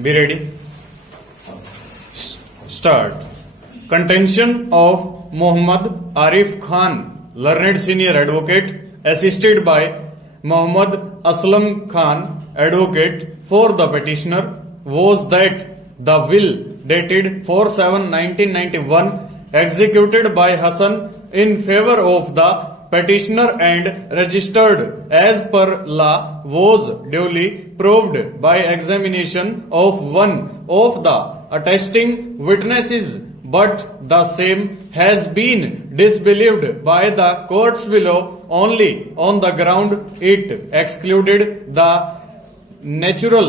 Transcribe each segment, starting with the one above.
Be ready. Start. Contention of Muhammad Arif Khan, learned senior advocate, assisted by Muhammad Aslam Khan, advocate for the petitioner, was that the will dated 4/7/1991 executed by Hassan in favor of the petitioner and registered as per law was duly proved by examination of one of the attesting witnesses, but the same has been disbelieved by the courts below only on the ground it excluded the natural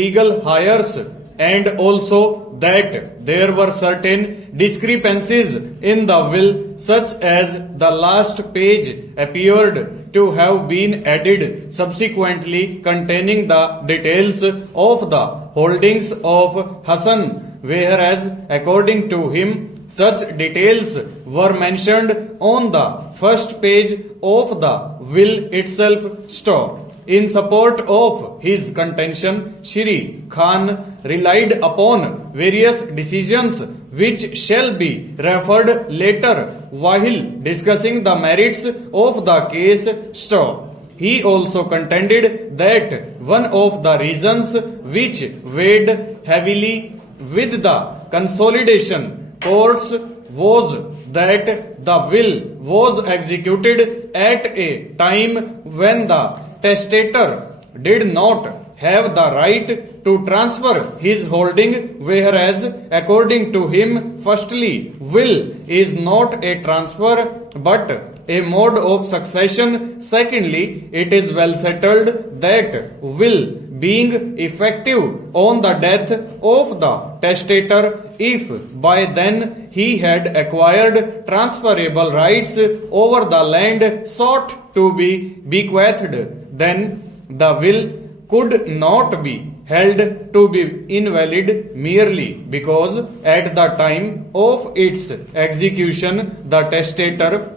legal hires, and also that there were certain discrepancies in the will, such as the last page appeared to have been added subsequently, containing the details of the holdings of Hassan, whereas according to him such details were mentioned on the first page of the will itself. Stop. In support of his contention, Shri Khan relied upon various decisions which shall be referred later while discussing the merits of the case. Stop. He also contended that one of the reasons which weighed heavily with the consolidation courts was that the will was executed at a time when the testator did not have the right to transfer his holding, whereas according to him, firstly, will is not a transfer but a mode of succession. Secondly, it is well settled that will being effective on the death of the testator, if by then he had acquired transferable rights over the land sought to be bequeathed, then the will could not be held to be invalid merely because at the time of its execution the testator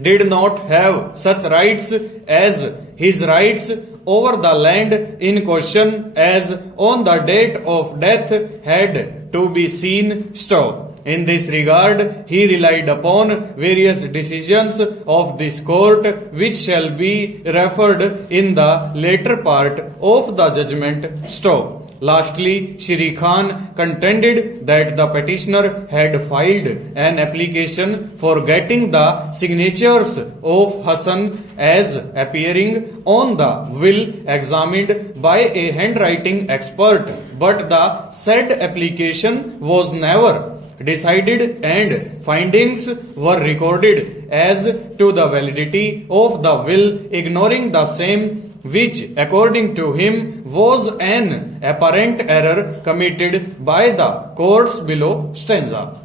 did not have such rights as his rights over the land in question as on the date of death had to be seen. Stop. In this regard, he relied upon various decisions of this court which shall be referred in the later part of the judgment. Stop. Lastly, Shri Khan contended that the petitioner had filed an application for getting the signatures of Hassan as appearing on the will examined by a handwriting expert, but the said application was never decided and findings were recorded as to the validity of the will, ignoring the same, which according to him was an apparent error committed by the courts below. Stanza.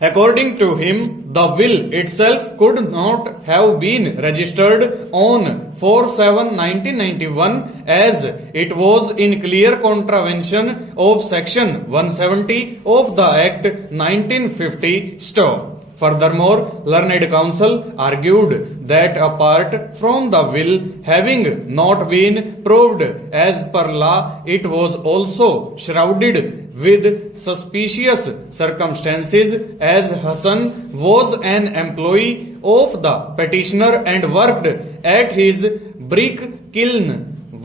According to him, the will itself could not have been registered on 4/7/1991 as it was in clear contravention of section 170 of the Act 1950. Stop. Furthermore, learned counsel argued that apart from the will having not been proved as per law, it was also shrouded with suspicious circumstances, as Hassan was an employee of the petitioner and worked at his brick kiln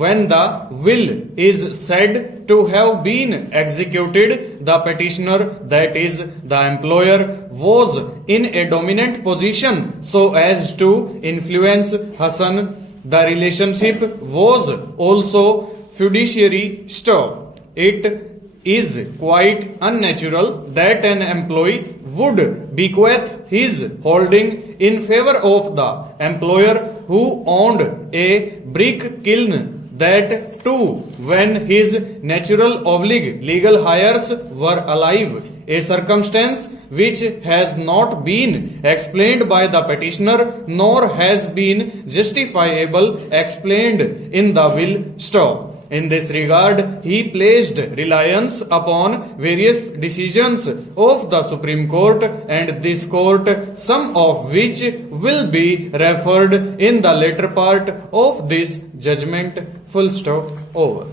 when the will is said to have been executed. The petitioner, that is the employer, was in a dominant position so as to influence Hassan. The relationship was also fiduciary. Stop. It is quite unnatural that an employee would bequeath his holding in favor of the employer who owned a brick kiln, that too when his natural legal heirs were alive, a circumstance which has not been explained by the petitioner nor has been justifiable explained in the will. Stop. In this regard, he placed reliance upon various decisions of the Supreme Court and this court, some of which will be referred in the later part of this judgment. Full stop. Over.